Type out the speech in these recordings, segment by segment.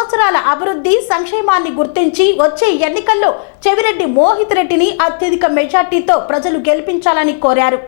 సంవత్సరాల అభివృద్ధి సంక్షేమాన్ని గుర్తించి వచ్చే ఎన్నికల్లో చెవిరెడ్డి మోహిత్ రెడ్డిని అత్యధిక మెజార్టీతో ప్రజలు గెలిపించాలని కోరారు.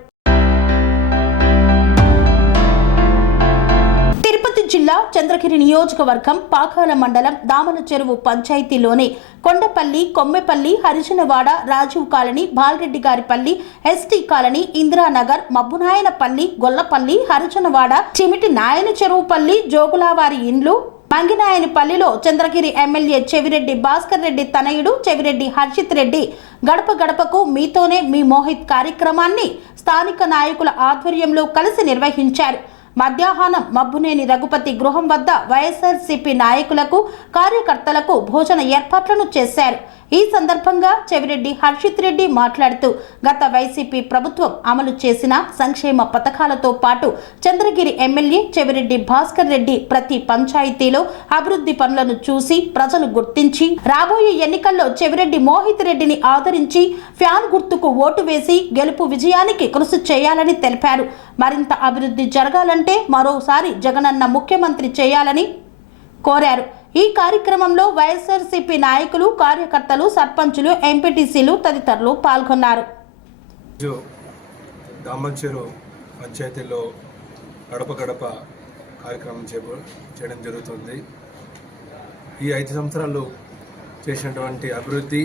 తిరుపతి జిల్లా చంద్రగిరి నియోజకవర్గం పాకాల మండలం దామల చెరువు పంచాయతీలోని Kondapalli Kommepalli Harijanawada Rajiv colony Balareddy Garipalli ST colony Indiranagar Mabbunayanapalli Gollapalli Harijanawada Chimiti Nayana Cheruvupalli Jogulavari ఇండ్లు మంగినాయనపల్లిలో చంద్రగిరి ఎమ్మెల్యే చెవిరెడ్డి భాస్కర్ రెడ్డి తనయుడు చెవిరెడ్డి హర్షిత్ రెడ్డి. గడప గడపకు మీతోనే మీ మోహిత్ కార్యక్రమాన్ని స్థానిక నాయకుల ఆధ్వర్యంలో కలిసి నిర్వహించారు. మధ్యాహ్నం మబ్బునేని రఘుపతి గృహం వద్ద వైఎస్ఆర్సీపీ నాయకులకు కార్యకర్తలకు భోజన ఏర్పాట్లను చేశారు. ఈ సందర్భంగా చెవిరెడ్డి హర్షిత్ రెడ్డి మాట్లాడుతూ గత వైసీపీ ప్రభుత్వం అమలు చేసిన సంక్షేమ పథకాలతో పాటు చంద్రగిరి ఎమ్మెల్యే చెవిరెడ్డి భాస్కర్ రెడ్డి ప్రతి పంచాయతీలో అభివృద్ధి పనులను చూసి ప్రజలు గుర్తించి రాబోయే ఎన్నికల్లో చెవిరెడ్డి మోహిత్ రెడ్డిని ఆదరించి ఫ్యాన్ గుర్తుకు ఓటు వేసి గెలుపు విజయానికి కృషి చేయాలని తెలిపారు. మరింత అభివృద్ధి జరగాలంటే మరోసారి జగనన్న ముఖ్యమంత్రి చేయాలని కోరారు. ఈ కార్యక్రమంలో వైఎస్ఆర్సీపీ నాయకులు కార్యకర్తలు సర్పంచులు ఎంపీటీసీలు తదితరులు పాల్గొన్నారు. ఈరోజు పంచాయతీలో గడప గడప కార్యక్రమం చేప చేయడం జరుగుతుంది. ఈ ఐదు సంవత్సరాలు చేసినటువంటి అభివృద్ధి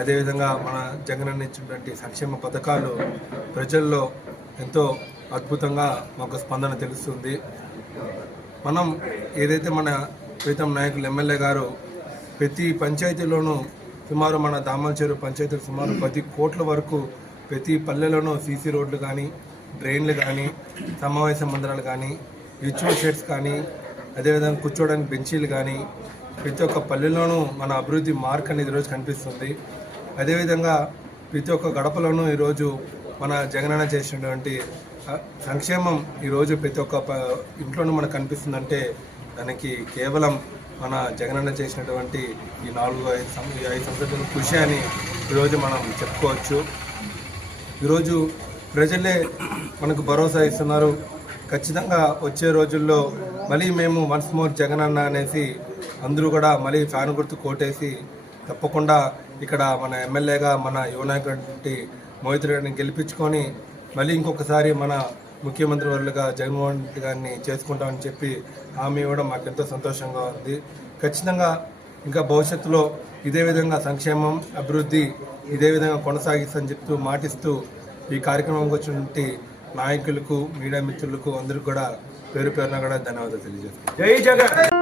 అదేవిధంగా మన జగనన్న ఇచ్చినటువంటి సంక్షేమ పథకాలు ప్రజల్లో ఎంతో అద్భుతంగా మాకు స్పందన తెలుస్తుంది. మనం ఏదైతే మన ప్రీతం నాయకులు ఎమ్మెల్యే గారు ప్రతి పంచాయతీలోనూ సుమారు మన దామల్చేరు పంచాయతీలు సుమారు పది కోట్ల వరకు ప్రతి పల్లెలోనూ సీసీ రోడ్లు కానీ డ్రైన్లు కానీ సమావేశ మందిరాలు కానీ రిచువల్ షెడ్స్ కానీ అదేవిధంగా కూర్చోవడానికి బెంచీలు కానీ ప్రతి ఒక్క పల్లెలోనూ మన అభివృద్ధి మార్క్ అనేది ఈరోజు కనిపిస్తుంది. అదేవిధంగా ప్రతి ఒక్క గడపలోనూ ఈరోజు మన జగనన్న చేసినటువంటి సంక్షేమం ఈరోజు ప్రతి ఒక్క ఇంట్లోనూ మనకు కనిపిస్తుందంటే దానికి కేవలం మన జగనన్న చేసినటువంటి ఈ నాలుగు ఐదు ఈ ఐదు సంవత్సరాల కృషి అని ఈరోజు మనం చెప్పుకోవచ్చు. ఈరోజు ప్రజలే మనకు భరోసా ఇస్తున్నారు. ఖచ్చితంగా వచ్చే రోజుల్లో మళ్ళీ మేము వన్స్ మోర్ జగనన్న అనేసి అందరూ కూడా మళ్ళీ ఫ్యాన్ గుర్తు కోటేసి తప్పకుండా ఇక్కడ మన ఎమ్మెల్యేగా మన యువనాయకుడు మోహితుడిని గెలిపించుకొని మళ్ళీ ఇంకొకసారి మన ముఖ్యమంత్రి వర్లుగా జగన్మోహన్ రెడ్డి గారిని చేసుకుంటామని చెప్పి హామీ ఇవ్వడం మాకు ఎంతో సంతోషంగా ఉంది. ఖచ్చితంగా ఇంకా భవిష్యత్తులో ఇదే విధంగా సంక్షేమం అభివృద్ధి ఇదే విధంగా కొనసాగిస్తని చెప్తూ మాటిస్తూ ఈ కార్యక్రమంకి వచ్చినటువంటి నాయకులకు మీడియా మిత్రులకు అందరికీ కూడా పేరు పేరున కూడా ధన్యవాదాలు తెలియజేస్తాను జై జగన్!